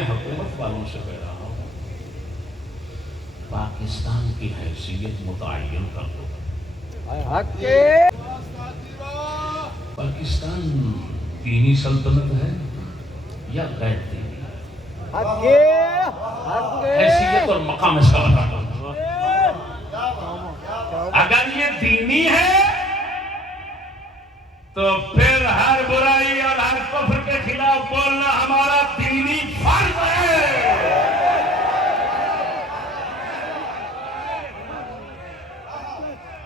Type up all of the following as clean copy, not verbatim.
میں حکومت والوں سے کہہ رہا ہوں، پاکستان کی حیثیت متعین کر دو۔ پاکستان دینی سلطنت ہے یا غیر دینی؟ حیثیت اور مقام اس کا بتا دو۔ اگر یہ دینی ہے تو پھر ہر برائی اور ہر کفر کے خلاف بولنا ہمارا دینی فرض ہے۔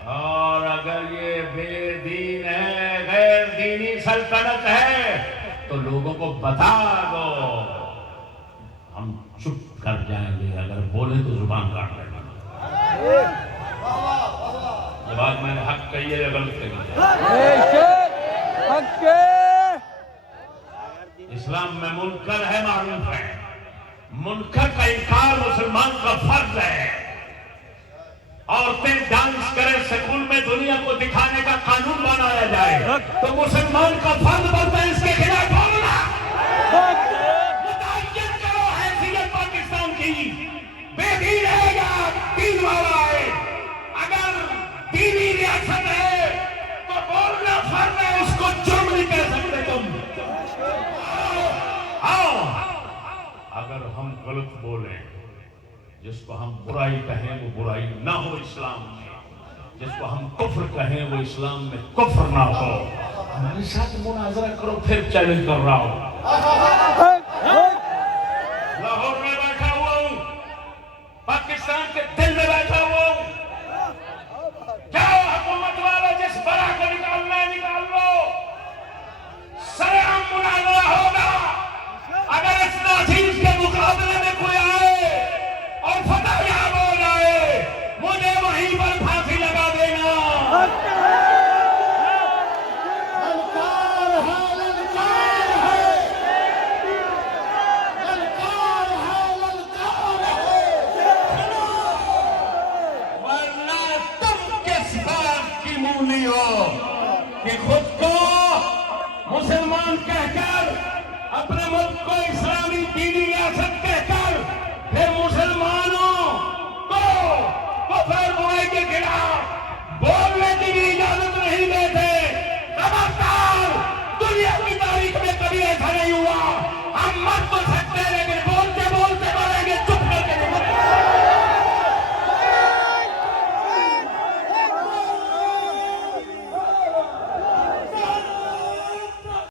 اور اگر یہ بے دین ہے، غیر دینی سلطنت ہے، تو لوگوں کو بتا دو، ہم چپ کر جائیں گے، اگر بولیں تو زبان کاٹ لیں گے۔ یہ بات میں نے حق کہی ہے یا غلط کہی ہے؟ اسلام میں منکر ہے، معروف ہے، منکر کا انکار مسلمان کا فرض ہے۔ عورتیں ڈانس کریں سکول میں، دنیا کو دکھانے کا قانون بنایا جائے تو مسلمان کا فرض بنتا ہے اس کے خلاف بولنا۔ متعین کرو حیثیت پاکستان کی، بے دین ہے یا دین والا ہے۔ اگر دینی ریاست ہے تو بولنا فرض ہے، اس کو جرم نہیں کہہ سکتے تم۔ اگر ہم غلط بولیں، جس کو ہم برائی کہیں وہ برائی نہ ہو اسلام میں، جس کو ہم کفر کہیں وہ اسلام میں کفر نہ ہو، ہمارے ساتھ مناظرہ کرو، پھر چیلنج کر رہا ہوں۔ لاہور میں بیٹھا ہوا ہوں، پاکستان کے دل میں بیٹھا ہوا ہوں، جاؤ حکومت والے، جس برا کو نکالنا ہے نکال لو، سر عام مناظرہ ہوگا۔ اگر اس ناچیز کے مقابلے میں کوئی آئے اور فتح یاب ہو جائے، مجھے وہیں پر پھانسی لگا دینا۔ ورنہ تم کس بات کی مونی ہو کہ خود کو مسلمان کہہ کر، اپنے ملک کو اسلامی دینی ریاست کہہ کر، پھر مسلمانوں کو کفر برائی کے خلاف بولنے کی بھی اجازت نہیں دیتے۔